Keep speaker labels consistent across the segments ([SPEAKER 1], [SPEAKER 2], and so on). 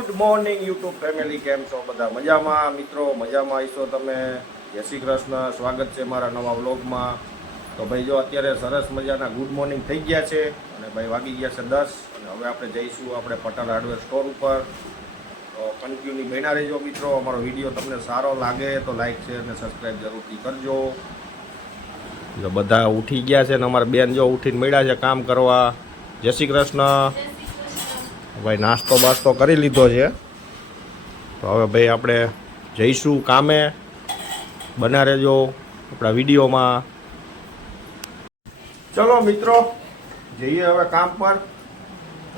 [SPEAKER 1] Good morning YouTube family, કેમ છો બધા? મજામાં? મિત્રો, મજામાં આવીશો તમે? જય શ્રી કૃષ્ણ. સ્વાગત છે મારા નવા વ્લોગમાં. તો ભાઈ, જો અત્યારે સરસ મજાના ગુડ મોર્નિંગ થઈ ગયા છે અને ભાઈ, વાગી ગયા છે દસ અને હવે આપણે જઈશું આપણે પટેલ હાર્ડવેર સ્ટોર ઉપર. તો કન્ટિન્યુ બન્યા રહેજો મિત્રો. અમારો વીડિયો તમને સારો લાગે તો લાઈક છે અને સબસ્ક્રાઈબ જરૂરથી કરજો. બધા ઉઠી ગયા છે ને અમારા બેન જો ઉઠીને મળ્યા છે કામ કરવા. જય શ્રી કૃષ્ણ. ભાઈ નાસ્તો બાસ્તો કરી લીધો છે. તો હવે ભાઈ આપણે જઈશું કામે. બના રહેજો આપણા વિડીયોમાં. ચલો મિત્રો જઈએ હવે કામ પર.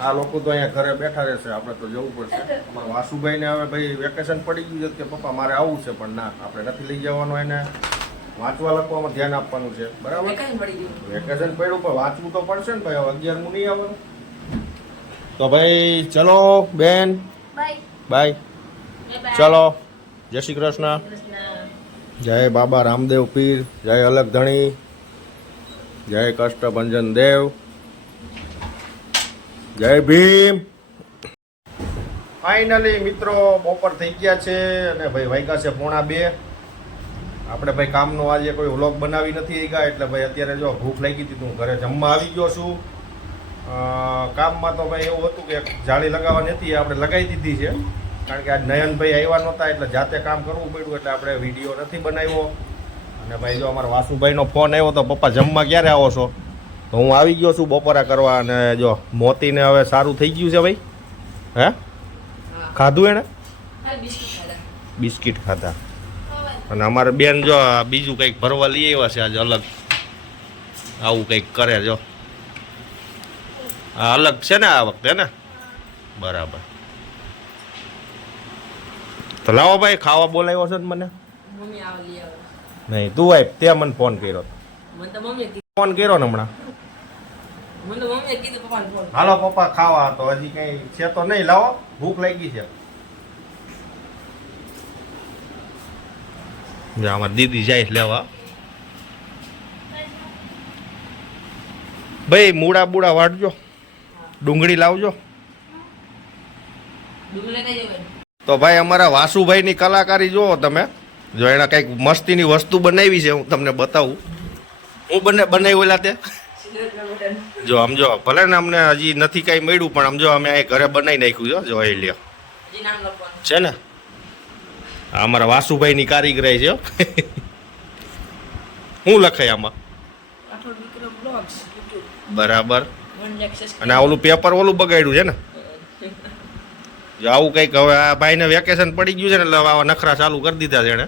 [SPEAKER 1] આ લોકો તો અહીંયા ઘરે બેઠા રહેશે આપણે તો જવું પડશે. અમારા વાસુભાઈને હવે ભાઈ વેકેશન પડી ગયું છે કે પપ્પા મારે આવવું છે પણ ના આપણે નથી લઈ જવાનું એને. વાંચવા લખવામાં ધ્યાન આપવાનું છે બરાબર?
[SPEAKER 2] વેકેશન
[SPEAKER 1] વેકેશન પડ્યું પણ વાંચવું તો પડશે ને ભાઈ હવે અગિયારમું નહીં આવવાનું. તો ભાઈ ચલો બેન.
[SPEAKER 2] બાય.
[SPEAKER 1] ચલો. જય શ્રી કૃષ્ણ. જય બાબા રામદેવ પીર. જય અલગ ધણી. જય કષ્ટભંજન દેવ. જય ભીમ. ફાઇનલી મિત્રો બપોર થઈ ગયા છે અને ભાઈ વાગ્યા છે પોણા બે. આપણે ભાઈ કામનો આજે કોઈ વ્લોગ બનાવી નથી ગયા એટલે ભાઈ અત્યારે જો ભૂખ લાગી હતી તો હું ઘરે જમવા આવી ગયો છું. કામમાં તો ભાઈ એવું હતું કે જાળી લગાવવાની હતી આપણે લગાવી દીધી છે. કારણ કે આજ નયનભાઈ આવ્યા નહોતા એટલે જાતે કામ કરવું પડ્યું એટલે આપણે વીડિયો નથી બનાવ્યો. અને ભાઈ જો અમારા વાસુભાઈનો ફોન આવ્યો તો પપ્પા જમવા ક્યારે આવો છો? તો હું આવી ગયો છું બપોરા કરવા અને જો મોતીને હવે સારું થઈ ગયું છે ભાઈ? હે? ખાધું એણે
[SPEAKER 2] બિસ્કિટ ખાધા.
[SPEAKER 1] અને અમારે બેન જો આ બીજું કંઈક ભરવા લઈ આવ્યા છે આજે અલગ. આવું કંઈક કરે જો. અલગ છે ને આ વખતે ને? બરાબર. તો લાવો ભાઈ ખાવા બોલાવ્યો છે ને મને?
[SPEAKER 2] મમ્મી આવા લઈ આવે.
[SPEAKER 1] નહીં તું આય તે મને ફોન કર્યો. ફોન કર્યો ને હમણાં?
[SPEAKER 2] મને તો મમ્મીએ કીધું પપ્પાને ફોન
[SPEAKER 1] હાલો પપ્પા ખાવા તો હજી કંઈ છે તો નહીં લાવો. ભૂખ લાગી છે. જો અમારી દીદી જાય લેવા. ભાઈ મૂળા બુડા વાટજો ડુંગળી લાવજો. તો ભાઈ અમારા વાસુભાઈની કલાકારી જુઓ તમે. જો એણે કંઈક મસ્તીની વસ્તુ બનાવી છે હું તમને બતાવું. હું બને બનાવ્યું ઓલા તે? જો આમ જો ભલે ને અમને હજી નથી કાંઈ મળ્યું પણ આમ જો અમે અહીં ઘરે બનાવી નાખ્યું છે જો એ લ્યો. છે ને? અમારા વાસુભાઈની કારીગરાઈ છે હું. શું લખાય આમાં? બરાબર. અને આ ઓલું પેપર ઓલું બગાડ્યું છે ને? જો આવું કંઈક હવે આ ભાઈને વેકેશન પડી ગયું છે ને એટલે આવા નખરા ચાલુ કરી દીધા છે એણે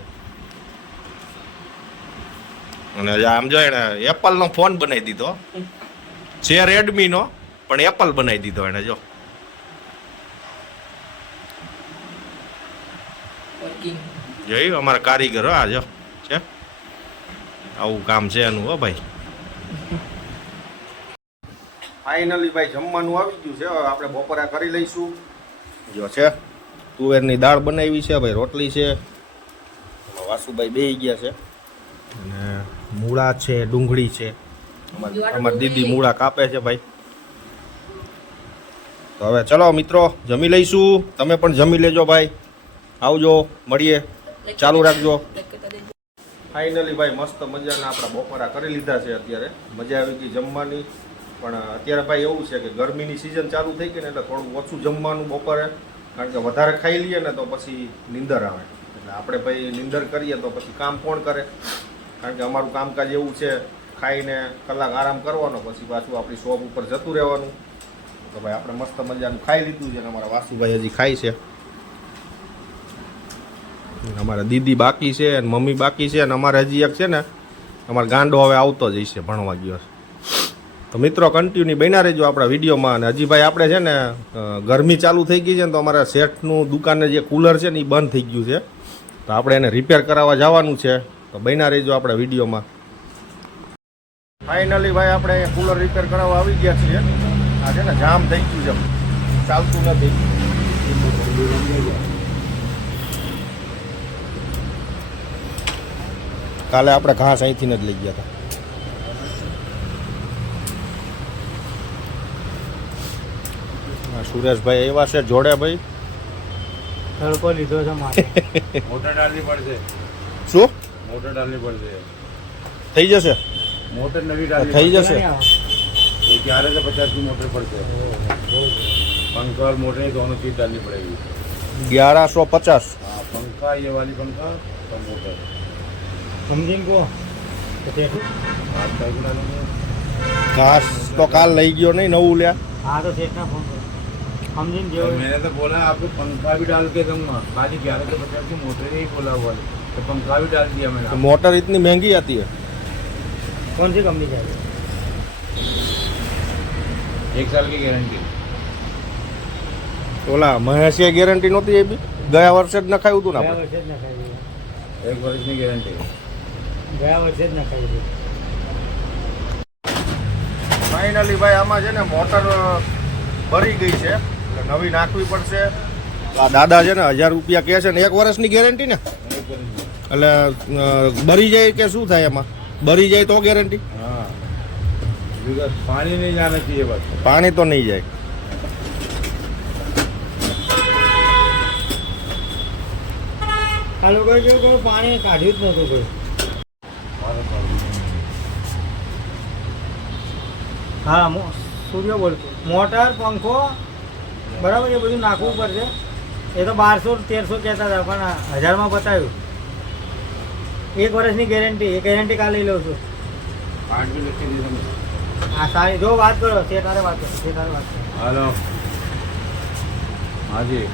[SPEAKER 1] અને આમ જો એણે એપલનો ફોન બનાવી દીધો. છે રેડમીનો પણ એપલ બનાવી દીધો એણે જો. જોયું? અમારા કારીગર આ જો. છે? આવું કામ છે એનું હો ભાઈ. ફાઇનલી ભાઈ જમવાનું આવી ગયું છે. હવે આપણે બપોરા કરી લઈશું. જો છે. તુવેરની દાળ બનાવી છે ભાઈ રોટલી છે. વાસુભાઈ બેહી ગયા છે. અને મૂળા છે ડુંગળી છે. અમારી દીદી મૂળા કાપે છે ભાઈ. તો હવે ચલો મિત્રો જમી લઈશું. તમે પણ જમી લેજો ભાઈ. આવજો મળીએ. ચાલુ રાખજો. ફાઇનલી ભાઈ મસ્ત મજાના આપણા બપોરા કરી લીધા છે અત્યારે. મજા આવી ગઈ જમવાની. પણ અત્યારે ભાઈ એવું છે કે ગરમીની સિઝન ચાલુ થઈ ગઈ ને એટલે થોડું ઓછું જમવાનું બપોરે, કારણ કે વધારે ખાઈ લઈએ ને તો પછી નીંદર આવે. એટલે આપણે ભાઈ નીંદર કરીએ તો પછી કામ કોણ કરે? કારણ કે અમારું કામકાજ એવું છે, ખાઈને કલાક આરામ કરવાનો, પછી પાછું આપણી શોપ ઉપર જતું રહેવાનું. તો ભાઈ આપણે મસ્ત મજાનું ખાઈ લીધું છે અને અમારા વાસુભાઈ હજી ખાય છે. અમારા દીદી બાકી છે અને મમ્મી બાકી છે અને અમારે હજી એક છે ને, અમારો ગાંડો હવે આવતો જ હશે ભણવા ગયો. છે તો મિત્રો કન્ટિન્યુ બન્યા રહેજો આપણા વિડીયોમાં. અને હજી ભાઈ આપણે છે ને ગરમી ચાલુ થઈ ગઈ છે ને, તો અમારા શેઠનું દુકાને જે કુલર છે ને એ બંધ થઈ ગયું છે. તો આપણે એને રિપેર કરાવવા જવાનું છે. તો બન્યા રહેજો આપણા વિડીયોમાં. ફાઇનલી ભાઈ, આપણે કુલર રિપેર કરાવવા આવી ગયા છીએ. આ છે ને, જામ થઈ ગયું છે. ચાલતું નથી. કાલે આપણે ઘાસ અહીંથી જ લઈ ગયા હતા. સુરેશભાઈ એવા છે જોડે ભાઈ
[SPEAKER 3] તડકો લીધો છે મારે
[SPEAKER 4] મોટર ડાલવી પડશે
[SPEAKER 1] શું
[SPEAKER 4] મોટર ડાલવી પડશે
[SPEAKER 1] થઈ જશે
[SPEAKER 4] મોટર નવી ડાલવી
[SPEAKER 1] થઈ
[SPEAKER 4] પડશે.
[SPEAKER 1] જશે
[SPEAKER 4] ये ग्यारह से पचास की मोटर पड़ते हैं पंखा और मोटर दोनों चीज डालनी पड़ेगी
[SPEAKER 1] ગ્યારસો પચાસ
[SPEAKER 4] हाँ पंखा ये वाली पंखा और मोटर
[SPEAKER 3] સમજીને કહો તો તે-
[SPEAKER 4] आज का भी डालेंगे
[SPEAKER 1] ઘાસ તો કાલ લઈ ગયો નહીં નવું લ્યા
[SPEAKER 3] હા તો શેઠને ફોન કરો સમજીને
[SPEAKER 4] और
[SPEAKER 3] જેવું
[SPEAKER 4] मैंने तो बोला आपको पंखा भी डाल के दूंगा खाली ग्यारह से पचास की मोटर ही बोला हुआ है तो पंखा भी डाल दिया मैंने
[SPEAKER 1] तो मोटर इतनी महंगी आती है
[SPEAKER 3] કોણ સી કંપની ચાલે
[SPEAKER 4] एक साल की गारंटी
[SPEAKER 1] ઓલા મહેશીએ ગેરંટી નહોતી આપી ગયા વર્ષે જ નખાયું હતું ને
[SPEAKER 3] ગયા
[SPEAKER 1] આપણે
[SPEAKER 3] વર્ષે જ નખાઈ દીધું
[SPEAKER 4] एक वर्ष की गारंटी
[SPEAKER 3] ગયા વર્ષે જ નખાઈ દીધું
[SPEAKER 1] ફાઇનલી ભાઈ આમાં છે ને મોટર ભરી ગઈ છે એટલે નવી નાખવી પડશે. દાદા છે ને હજાર રૂપિયા કહે છે ને એક વર્ષની ગેરંટી ને? એટલે બરી જાય કે શું થાય એમાં? બરી જાય તો ગેરંટી
[SPEAKER 4] પાણી નહીં જાય નથી
[SPEAKER 1] પાણી તો નહીં જાય.
[SPEAKER 3] આ લોકો જો પાણી કાઢ્યું જ નહોતું કોઈ. હા સૂર્ય બોલતો. મોટર પંખો બરાબર એ બધું નાખવું પડશે. એ તો બારસો તેરસો કહેતા હતા પણ હજારમાં બતાવ્યું એક વર્ષની ગેરંટી એ ગેરંટી કાલે લઉં છું. હા સારી. જો વાત કરો તે તારે વાત કરો તે તારે વાત કરો.
[SPEAKER 1] હાજી.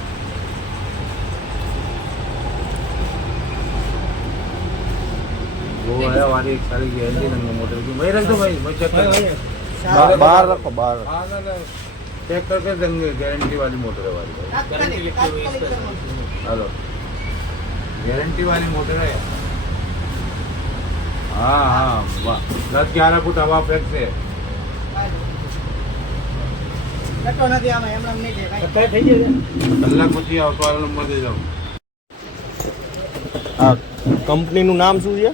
[SPEAKER 1] બાર રાખો બાર.
[SPEAKER 4] हाँ ना ना चेक करके देंगे गारंटी वाली मोटर है हमारी भाई हेलो गारंटी वाली मोटर है हाँ हाँ वाह दस ग्यारह फुट हवा फेंक से
[SPEAKER 3] અત્યારે થઈ જશે
[SPEAKER 4] कलाक પછી આવતો વાળો નંબર દે જાઓ
[SPEAKER 1] આ કંપનીનું નામ શું છે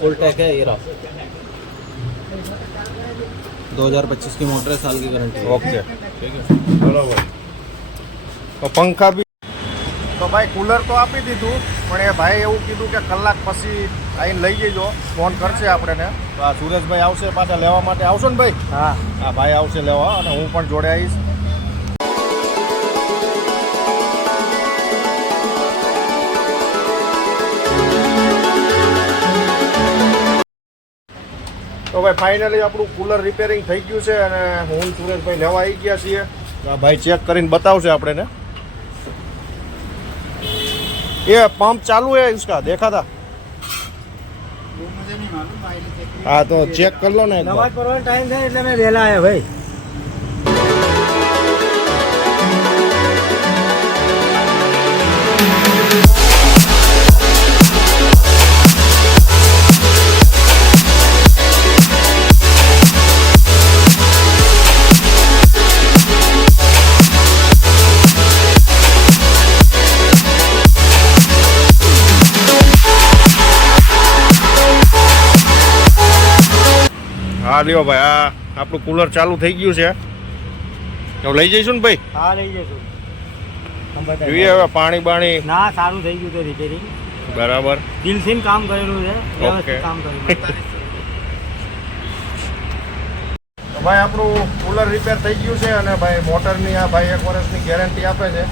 [SPEAKER 5] फुल टैक है ये रहा 2025 की मोटर है साल की गारंटी
[SPEAKER 1] ઓકે
[SPEAKER 4] ચલો ભાઈ
[SPEAKER 1] તો પંખા બી તો ભાઈ કુલર તો આપી દીધું પણ એ ભાઈ એવું કીધું કે કલાક પછી આવીને લઈ જજો ફોન કરશે આપણે ને તો આ સુરેશભાઈ આવશે પાછા લેવા માટે આવશો ને ભાઈ
[SPEAKER 3] હા
[SPEAKER 1] આ ભાઈ આવશે લેવા અને હું પણ જોડે આવીશ ભાઈ ફાઇનલી આપણું કુલર રિપેરિંગ થઈ ગયું છે અને હું ને સુરેશભાઈ લેવા આવી ગયા છીએ તો આ ભાઈ ચેક કરીને બતાવશે આપણે ને ये पंप चालू है इसका देखा था हाँ तो चेक कर लो ना एक
[SPEAKER 3] નમાજ
[SPEAKER 1] बार
[SPEAKER 3] પડવાનો ટાઈમ થાય એટલે મેં વહેલા આવ્યા ભાઈ
[SPEAKER 1] હા લ્યો ભાઈ આ આપણું કુલર ચાલુ થઈ ગયું છે. તો લઈ જઈશું ને ભાઈ?
[SPEAKER 3] હા લઈ જઈશું.
[SPEAKER 1] જોઈએ હવે પાણી બાણી.
[SPEAKER 3] ના સારું થઈ ગયું છે રિપેરિંગ
[SPEAKER 1] બરાબર.
[SPEAKER 3] દિલથી કામ કરેલું છે ઓકે. કામ કરેલું
[SPEAKER 1] ભાઈ આપણું કુલર રિપેર થઈ ગયું છે અને ભાઈ મોટરની આ ભાઈ એક વર્ષની ગેરંટી આપે છે.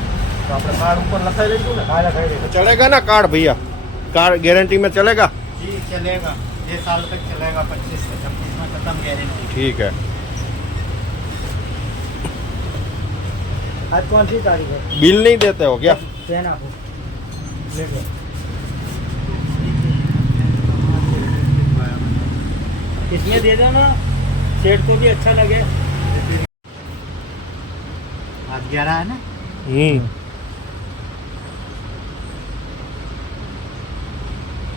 [SPEAKER 1] તો આપણે કાર્ડ ઉપર લખાઈ લઈશું ને?
[SPEAKER 3] હા લખાઈ
[SPEAKER 1] લઈશું. ચલેગા ના કાર્ડ ભૈયા? કાર્ડ ગેરંટી મેં
[SPEAKER 3] ચલેગા? જી ચલેગા. साल तक चलेगा पच्चीस से छब्बीस में खत्म गारंटी
[SPEAKER 1] ठीक है।
[SPEAKER 3] आज कौन सी तारीख है?
[SPEAKER 1] बिल नहीं देते हो क्या?
[SPEAKER 3] पेन आपको। ले लो। इसमें दे देना। सेट को भी अच्छा लगे। आज ग्यारह है ना?
[SPEAKER 1] हम्म।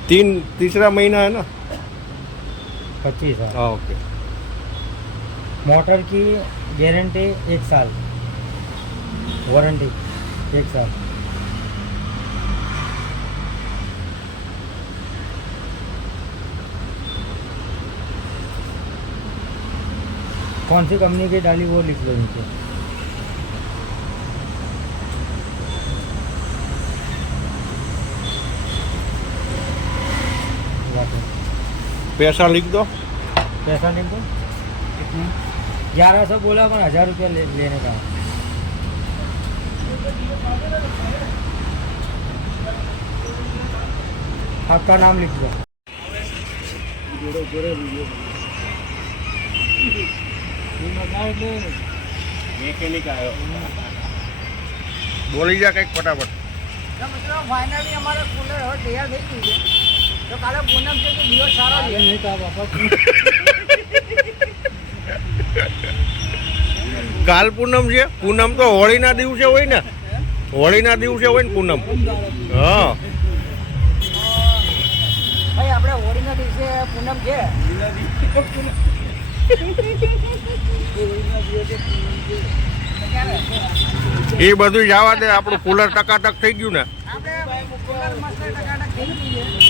[SPEAKER 1] तीन तीसरा महीना है ना?
[SPEAKER 3] पच्चीस है
[SPEAKER 1] हाँ ओके।
[SPEAKER 3] मोटर की गारंटी एक साल। वारंटी एक साल। कौन सी कंपनी की डाली वो लिख लो नीचे।
[SPEAKER 1] पैसा लिख दो
[SPEAKER 6] पैसा नहीं तो ग्यारह सौ बोला पर हजार रुपया ले, लेने का आपका नाम लिख दो
[SPEAKER 1] બોલી જા કંઈક ફટાફટ
[SPEAKER 6] મિત્રો ફાઇનલી અમારે કુલર હવે તૈયાર થઈ ગયું છે તો કાલે પૂનમ છે તો દિવસ સારો છે? નહીં તો બાપા
[SPEAKER 1] કાલ પૂનમ છે? પૂનમ તો હોળીના દિવસે હોય ને. હોળીના દિવસે હોય ને પૂનમ. હા.
[SPEAKER 6] ભાઈ આપણે હોળીના દિવસે પૂનમ છે?
[SPEAKER 1] એ બધું જવા દે આપણું કુલર ટકાટક થઈ ગયું ને.
[SPEAKER 6] આપણે કુલર મસ્ત ટકાટક થઈ ગયું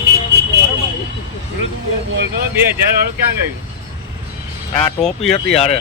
[SPEAKER 6] છે
[SPEAKER 1] આ ટોપી હતી હારે.